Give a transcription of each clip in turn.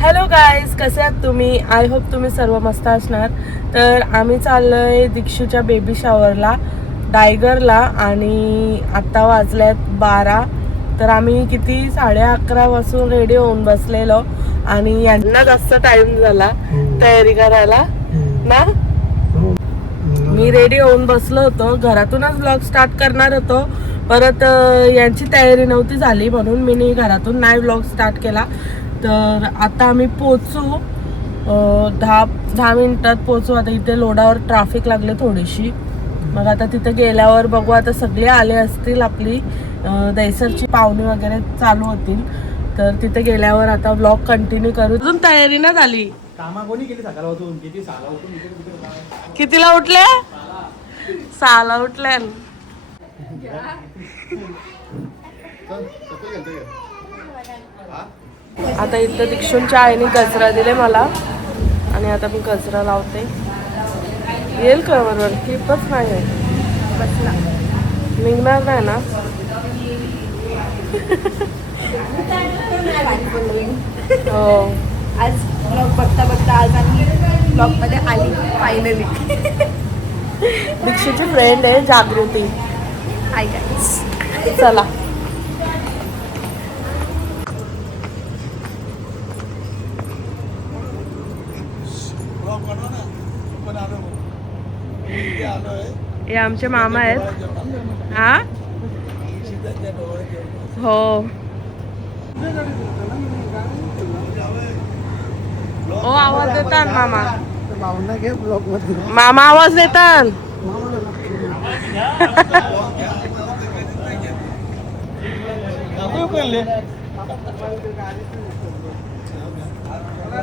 Hello guys, कसे आहात तुम्ही? आय होप तुम्ही सर्व मस्त असणार. तर आम्ही चाललोय दीक्षूच्या बेबी शॉवरला डायगरला आणि आता वाजल्यात 12. तर आम्ही किती 11:30 वाजून रेडी होऊन बसलेलो आणि यांना जास्त टाइम झाला तयारी करायला ना. मी रेडी होऊन बसलो होतो, घरातूनच ब्लॉग स्टार्ट करणार होतो, परत यांची तयारी नव्हती झाली म्हणून मी घरातून नाही ब्लॉग स्टार्ट केला. तर आता आम्ही पोचू 10 मिनिटात पोचू. आता इथे लोडावर ट्रॅफिक लागले थोडीशी, मग आता तिथे गेल्यावर बघू. आता सगळे आले असतील, आपली दैसरची पाहुणे वगैरे चालू होतील, तर तिथे गेल्यावर आता ब्लॉग कंटिन्यू करू. अजून तयारी ना झाली. कामा कोणी केली सकाळपासून? किती साला उठून कितीला उठल्या? 6ला उठल्या. आता इथं दीक्षूंच्या आईने गजरा दिले मला आणि आता मी गजरा लावते. येईल का बरोबर? क्लिपच नाही आहे, निघणार नाही ना. हो, आज ब्लॉग बघता बघता आज आम्ही ब्लॉगमध्ये आली फायनली. दीक्षूची फ्रेंड आहे जागृती. Hi guys. चला. हे आमचे मामा आहेत. हा हो, ओ आवाज देतात मामा. मामा आवाज देतात.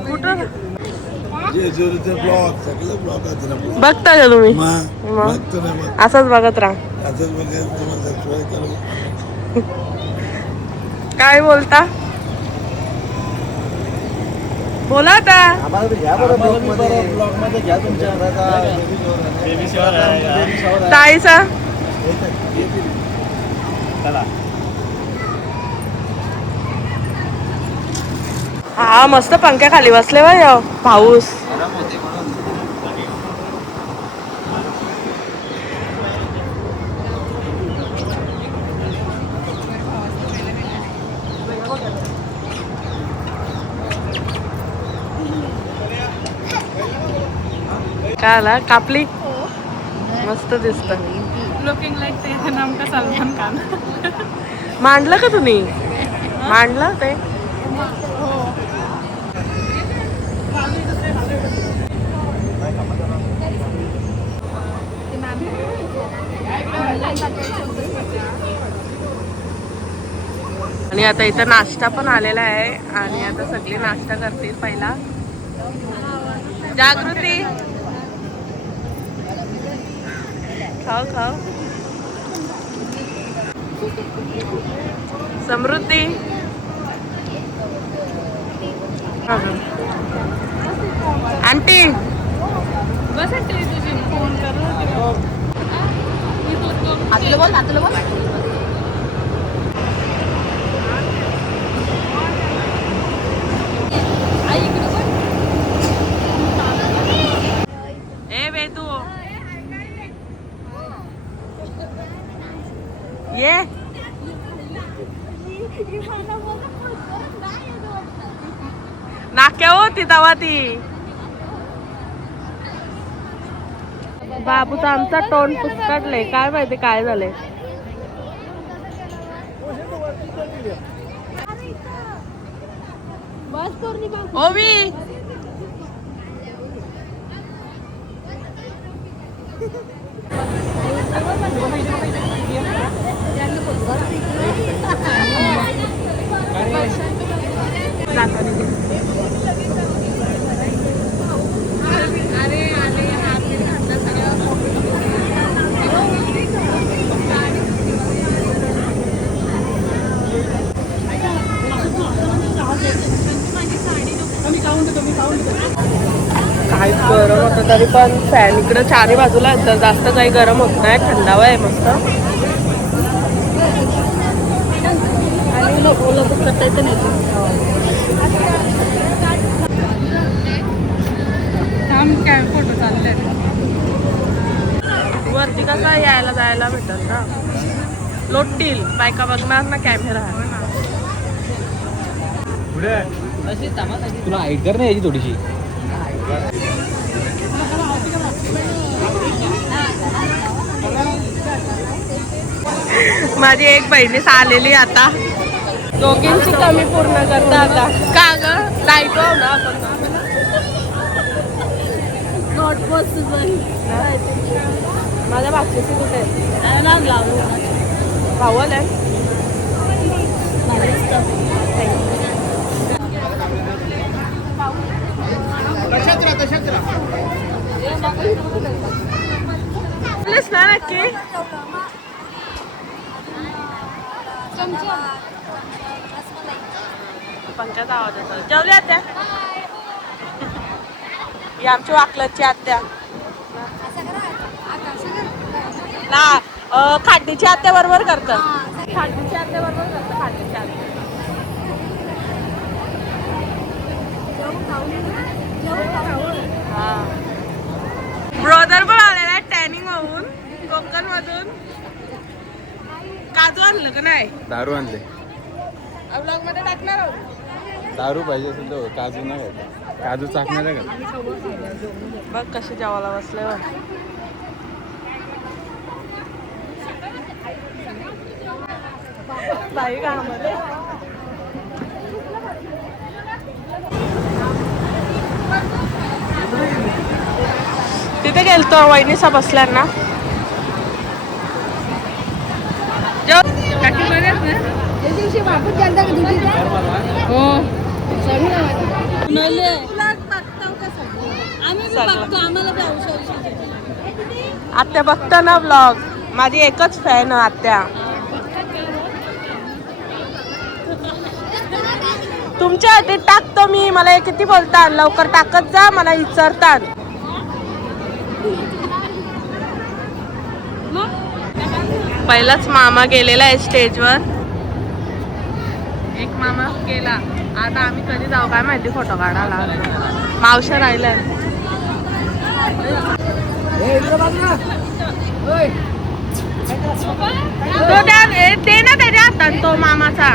कुठं बघता का तुम्ही? असंच बघत राहा. काय बोलता? बोला आता. ताईचा हा मस्त पंख्याखाली बसले बाय पाऊस. काय आला? कापली मस्त दिसत. लुकिंग लाईक ते नाम का सलमान खान. मांडलं का तुम्ही? मांडलं ते? आणि आता इथं नाश्ता पण आलेला आहे आणि आता सगळे नाश्ता करतील. पहिला जागृती, खाओ खाओ. समृद्धी, आंटी बस तुझी फोन करू. आतलं बोल, आतलं बोल. ए बेतू ये. नाक्या होती तवा ती. बाबूचा आमचा तोंड पुसकाडले, काय माहिती काय झालंय. ओवी काय गरम होतं तरी पण फॅन इकडं चारी बाजूला आहेत, तर जास्त काही गरम होत नाही. थंडावा आहे मस्त. आणि ओलं कटायचं नाही. फोटो चालले वरती कसं यायला जायला भेटल ना, लोटतील बायका बघणार ना कॅमेरा. पुढे तुला हाईट कर ना याची थोडीशी. माझी एक बहिणीच आलेली आता, दोघींची कमी पूर्ण करता आता. का ग लाईट वाव ना आपण. Not possible. माझ्या बाकीची कुठे भावल आहे. ना नक्की पंचायत आवाज येतो. जेवल्या त्या ही आमची वाकलची आत्या ना, खाडीच्या आत्या बरोबर करतात. खाडीच्या आत्या बरोबर करतात. खाडीच्या आत्या ब्रदर पण आलेला टॅनिंग होऊन कोकण मधून. काजू आणलं का नाही? दारू आणले. ब्लॉग मध्ये टाकणार आहोत. दारू पाहिजे असेल तर काजू नाही घाल. काजू चाकणार का? बघ कसे जेवायला बसले बघ. बाई गावामध्ये तिथे गेलतो वहिनीसा बसल्या ना. आत्या बघता ना ब्लॉग. माझी एकच फॅन आत्या. तुमच्या हाती टाकतो मी. मला किती बोलता लवकर टाकत जा. मला विचारतात. पहिलाच मामा गेलेला आहे स्टेजवर. एक मामा गेला. आता आम्ही कधी जाऊ काय माहिती फोटो काढायला. मावशा राहिल्या. तो दे ना त्याच्या हातात तो मामाचा.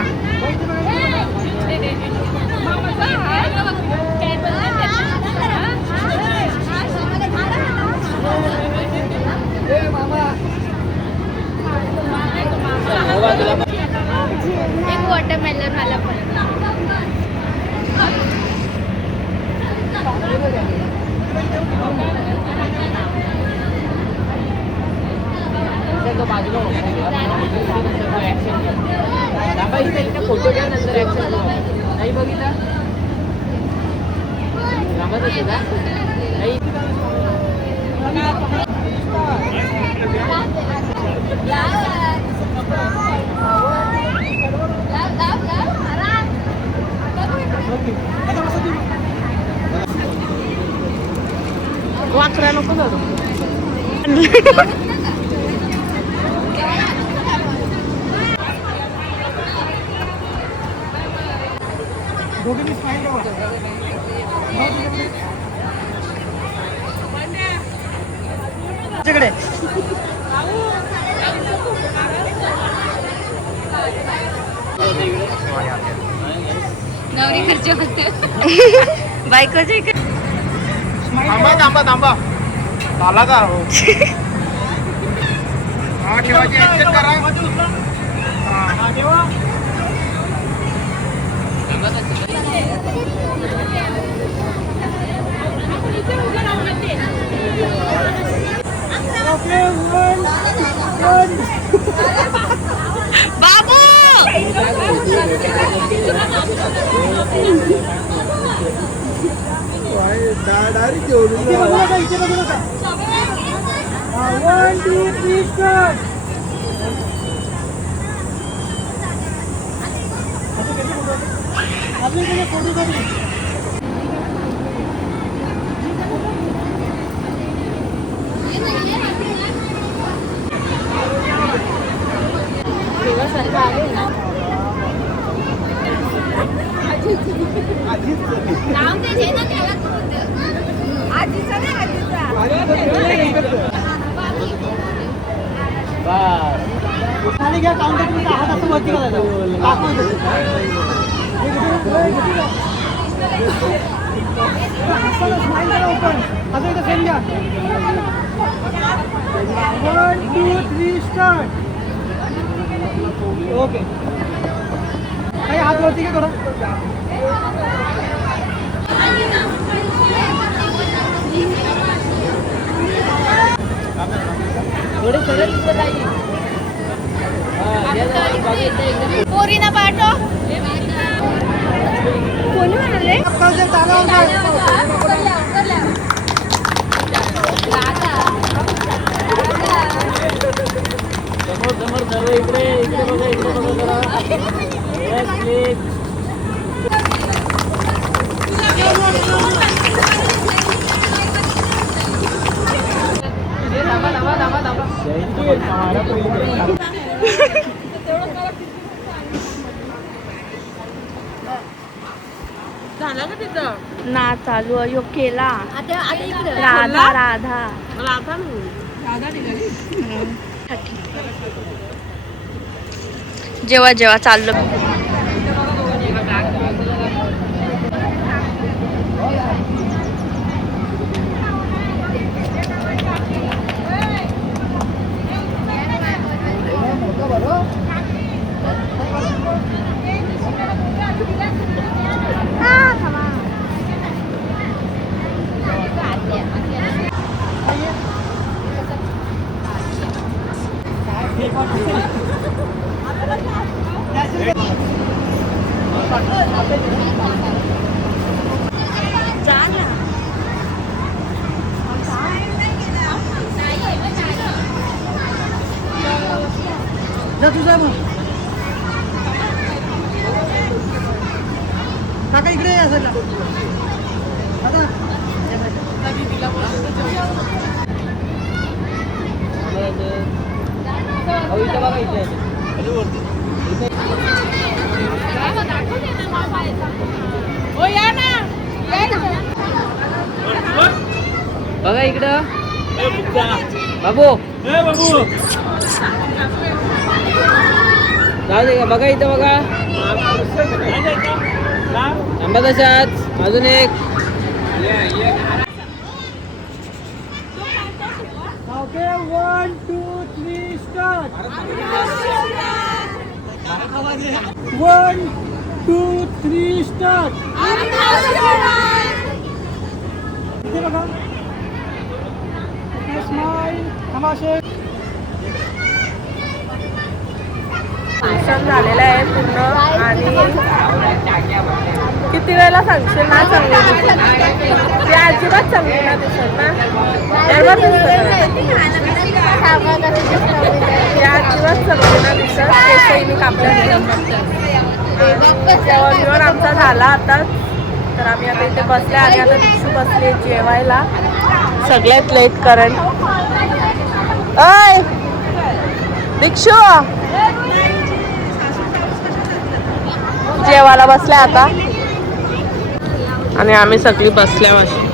एक वॉटरमेलन मला पण. फोटो घ्या नंतर ऍक्शन नाही बघितला. वाकरा नको धरू. नवरी खर्च होते बायकोचे. थांबा थांबा थांबा. आला का? हा ठेवायची ऍक्शन करा. हा ठेवा. बाबू डायरेक्ट घेऊन आजीचं खाली घ्या काउंटर तुमचा हात असं वरती One, two, three, start. Okay काही हात वरती घ्या थोडा पोरीना पाठव कोणी म्हणाले समोर सर्व इकडे बघा झालं का तिथं ना चालू योग केला राधा राधा राधा जेव्हा जेव्हा चाललो तुझा मग काका इकडे या सर आता बघा इकडं बाबू जाऊ दे बघा इथं बघा आंबा तशाच अजून एक ओके 1 2 3 स्टार्ट 1 2 3 स्टार्ट इथे बघा स्माइल तमाशे फंक्शन झालेलं आहे पूर्ण आणि किती वेळेला सांगशील ना चांगली दिसत ते अजिबात चांगली ना दिसत ना तेव्हा ते अजिबात चांगली ना दिसत केसही मी कापल्या जेवण आमचा झाला आता तर आम्ही आता इथे बसले आणि आता दिक्षू बसले जेवायला सगळ्यात लेट करण अय दिक्षू जेवायला बसल्या आता आणि आम्ही सगळी बसल्या अशी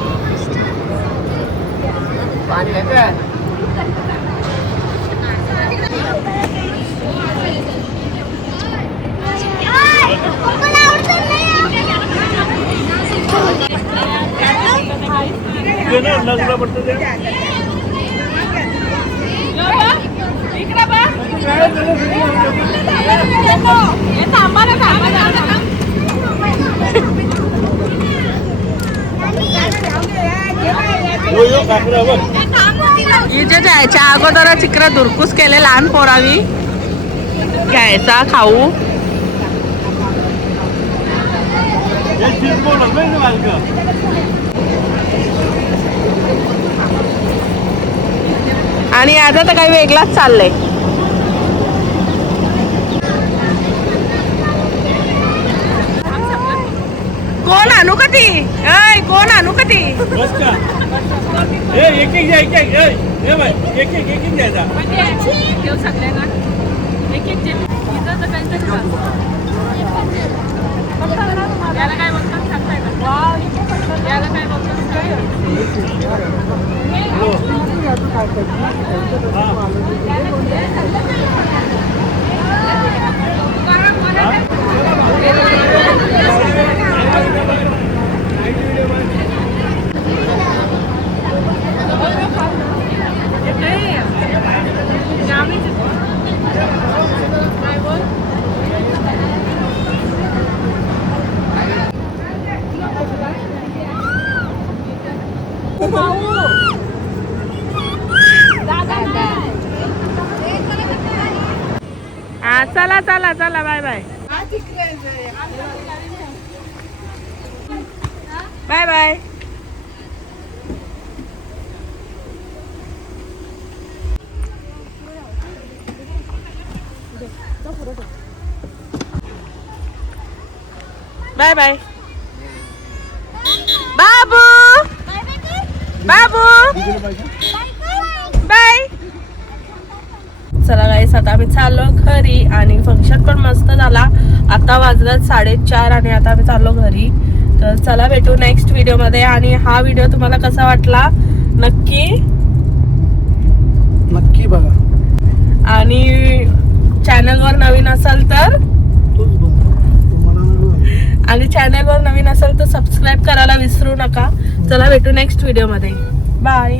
हिच्या जायच्या अगोदरच इकडे दुरकूस केले लहान पोरावी घ्यायचा खाऊ आणि आता तर काही वेगळाच चाललंय कोण आणू का ती ऐ कोण आणू का ती चला चला चला bye bye bye bye. Bye bye बाबू बाबू बाय. चला गाईस आता आम्ही चाललो घरी आणि फंक्शन पण मस्त झाला. आता वाजलात 4:30 आणि आता आम्ही चाललो घरी. तर चला भेटू नेक्स्ट व्हिडिओ मध्ये. आणि हा व्हिडिओ तुम्हाला कसा वाटला नक्की बघा. आणि चॅनलवर नवीन असाल तर सबस्क्राईब करायला विसरू नका. चला भेटू नेक्स्ट व्हिडिओ मध्ये. बाय.